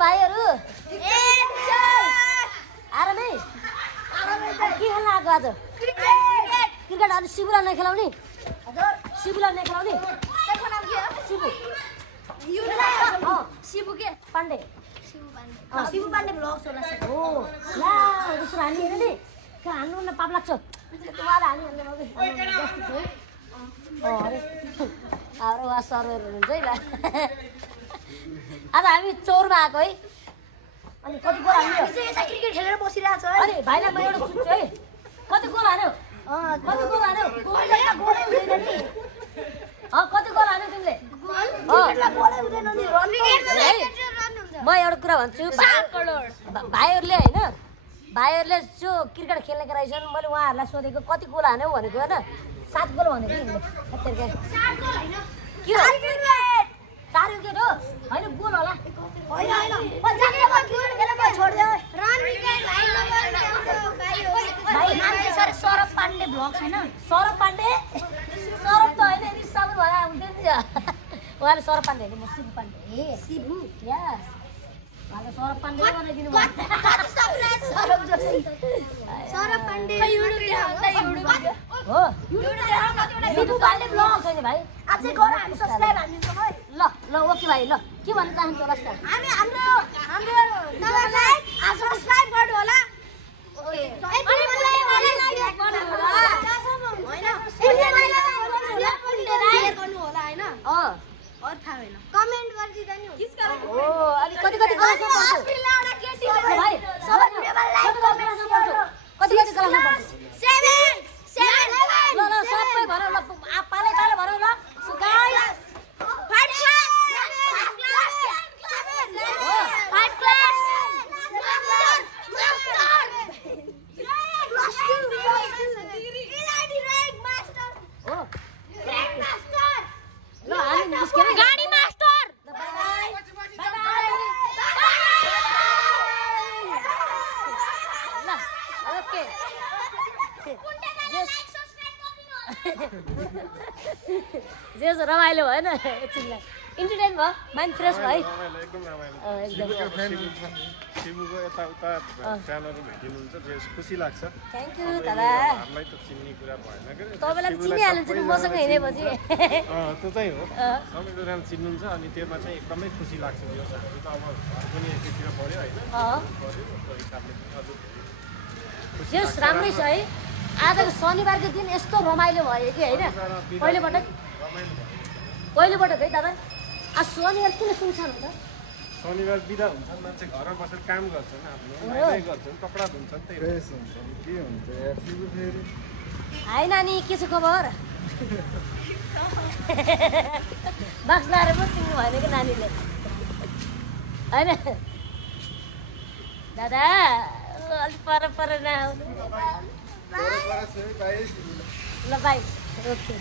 भाइहरु आरामै के खेल्न आएको आज क्रिकेट अनि शिवुला नै खेलाउने शिवुला नै खेलाउने शिवु शिवु के पाण्डे शिवु पाण्डे ब्लग्स होला हो ला त्यसो हाल्ने हैन नि के हाल्नु न पाप लाग्छ तुम्हारा हाल्ने अरे हाम्रो वा सर्भर हुन्छ है ल आज हामी चौरमा आएको है अनि कति गोल हाल्यो क्रिकेट खेलेर बसिरहेछ है अनि भाइलाई म एउटा सोध्छु है कति गोल हाल्यो कति गोल हाल्यो गोलै हुँदैन नि कति गोल हाल्यो तिमीले गोलै हुँदैन नि म एउटा कुरा भन्छु भाइहरूले हैन भाइहरूले जो क्रिकेट खेल्नेको रहेछन् मैले उहाँहरूलाई सोधेको कति गोल हाल्यो भनेको हैन 7 गोल भनेको तिमीले 7 गोल हैन के हो 4 विकेट हो हैन गोल होला हैन भाइ नाम के सर सौरभ पाण्डे ब्लग छैन सौरभ पाण्डे सौरभ त हैन रिसाउनु भरा हुँदैन नि उहाँले सौरभ पाण्डे हैन म शिवु पाण्डे शिवु यस उहाँले सौरभ पाण्डे बनाइदिनु भयो सौरभ पाण्डे हो शिवु पाण्डे ब्लग छैन भाइ आजै गर हामी सब्स्क्राइब हान्दिन्छौँ है ल ल ओके भाइ ल के भन्न चाहन्छु होला हामी हाम्रो लाइक सब्स्क्राइब गर्नु होला ओके अनि मलाई लाइक गर्नु होला हैन गर्नु होला हैन और थाहा हैन कमेन्ट गर्दिदा नि हो अनि कति कति गराउन पर्छ एउटा केटी भाइ सबै भिडियोमा लाइक कमेन्ट गर्नु कति कति गराउन पर्छ 7 ल ल सबै भनौ ल पाले पाले भनौ ल सो गाइस गाडी मास्टर ओके जे रमाइलो भएन एकछिनलाई इन्टरटेन भयो माइन्ड फ्रेस भयो शिवुको यताउता फ्यानहरू भेटिनुहुन्छ खुसी लाग्छ थ्याङ्क यू दादा हामीलाई त चिन्ने कुरा भएन के तपाईँलाई चिनिहाल्नुहुन्छ नि मसँग हिँडेपछि त्यो चाहिँ हो सबैजनाले चिन्नुहुन्छ अनि त्यसमा चाहिँ एकदमै खुसी लाग्छ यो हामी त अब घर पनि एकतिर पऱ्यो होइन यस राम्रै छ है आजको शनिबारको दिन यस्तो रमाइलो भयो कि होइन पहिलोपटक है दादा आज शनिबार किन सुनसान हुन्छ शनिबार बिदा हुन्छन् मान्छे घरमा बसेर काम गर्छन् आफ्नो गर्छन् कपडा धुन्छन् फ्रेस हुन्छन् के हुन्छ यार शिवु फेरि हाई नानी के छ खबर बाक्स लाएर पो चिन्नु भएन कि नानीले होइन दादा अलिक पर नआउनु ल बाई ओके